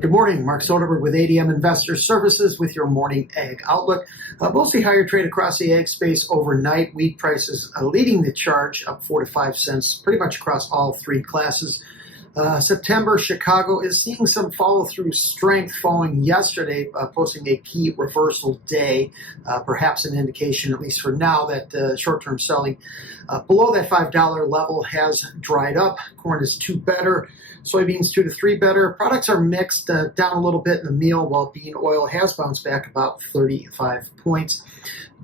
Good morning, Mark Soderberg with ADM Investor Services with your morning ag outlook. Mostly higher trade across the ag space overnight. Wheat prices leading the charge, up 4 to 5 cents, pretty much across all three classes. September, Chicago is seeing some follow-through strength following yesterday, posting a key reversal day, perhaps an indication, at least for now, that short-term selling below that $5 level has dried up. Corn is 2 better, soybeans 2 to 3 better. Products are mixed, down a little bit in the meal, while bean oil has bounced back about 35 points.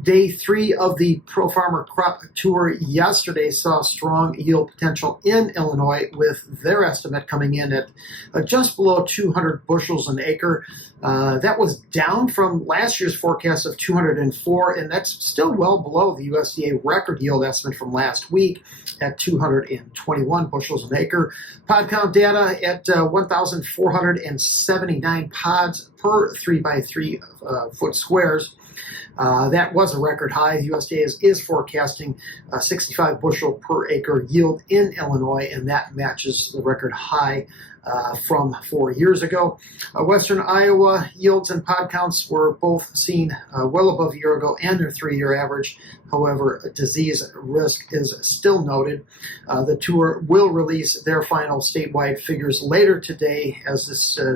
Day 3 of the Pro Farmer Crop Tour yesterday saw strong yield potential in Illinois, with their estimate coming in at just below 200 bushels an acre. That was down from last year's forecast of 204, and that's still well below the USDA record yield estimate from last week at 221 bushels an acre. Pod count data at 1,479 pods per 3x3 foot squares. That was a record high. The USDA is forecasting 65 bushel per acre yield in Illinois, and that matches the record high from 4 years ago. Western Iowa yields and pod counts were both seen well above a year ago and their 3-year average. However, disease risk is still noted. The tour will release their final statewide figures later today as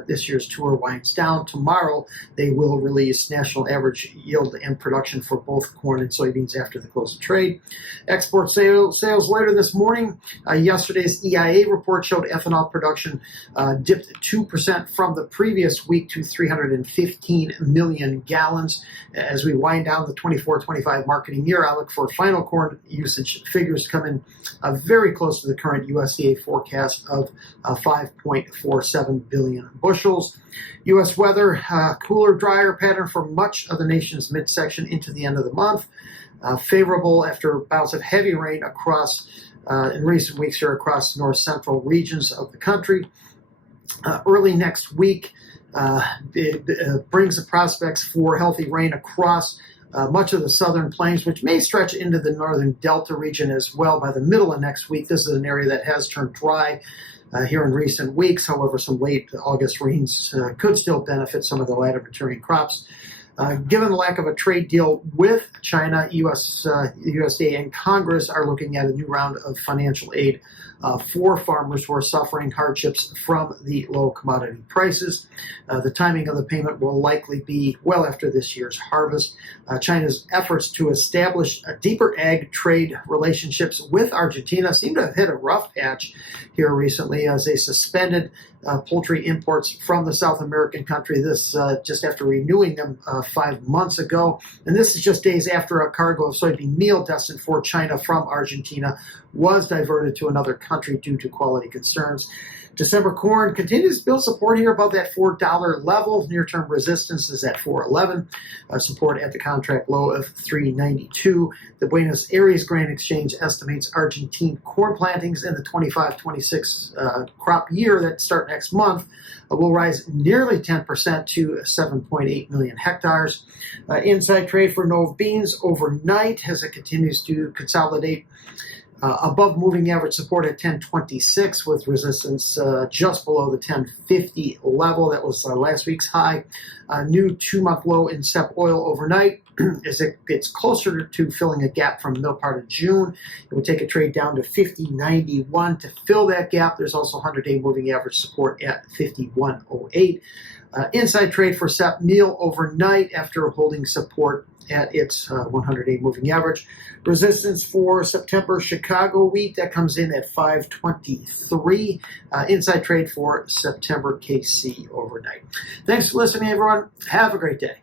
this year's tour winds down. Tomorrow, they will release national average yield and production for both corn and soybeans after the close of trade. Export sales later this morning. Yesterday's EIA report showed ethanol production dipped 2% from the previous week to 315 million gallons. As we wind down the 24-25 marketing year, I look for final corn usage figures to come in very close to the current USDA forecast of 5.47 billion bushels. U.S. weather, cooler, drier pattern for much of the nation's midsection into the end of the month. Favorable after bouts of heavy rain across in recent weeks here across north central regions of the country. Early next week, it brings the prospects for healthy rain across much of the southern plains, which may stretch into the northern Delta region as well by the middle of next week. This is an area that has turned dry here in recent weeks. However, some late August rains could still benefit some of the latter maturing crops. Given the lack of a trade deal with China, USDA and Congress are looking at a new round of financial aid for farmers who are suffering hardships from the low commodity prices. The timing of the payment will likely be well after this year's harvest. China's efforts to establish deeper ag trade relationships with Argentina seem to have hit a rough patch here recently as they suspended poultry imports from the South American country. This just after renewing them 5 months ago. And this is just days after a cargo of soybean meal destined for China from Argentina was diverted to another country due to quality concerns. December corn continues to build support here above that $4 level. Near-term resistance is at $4.11. Support at the contract low of $3.92. The Buenos Aires Grain Exchange estimates Argentine corn plantings in the 25-26 crop year that start next month will rise nearly 10% to 7.8 million hectares. Inside trade for Nove beans overnight as it continues to consolidate above moving average support at 1026 with resistance just below the 1050 level. That was last week's high. New 2-month low in SEP oil overnight as it gets closer to filling a gap from the middle part of June. It would take a trade down to 50.91 to fill that gap. There's also 100-day moving average support at 51.08. Inside trade for SEP meal overnight after holding support at its 100-day moving average. Resistance for September Chicago wheat, that comes in at 523. Inside trade for September KC overnight. Thanks for listening, everyone. Have a great day.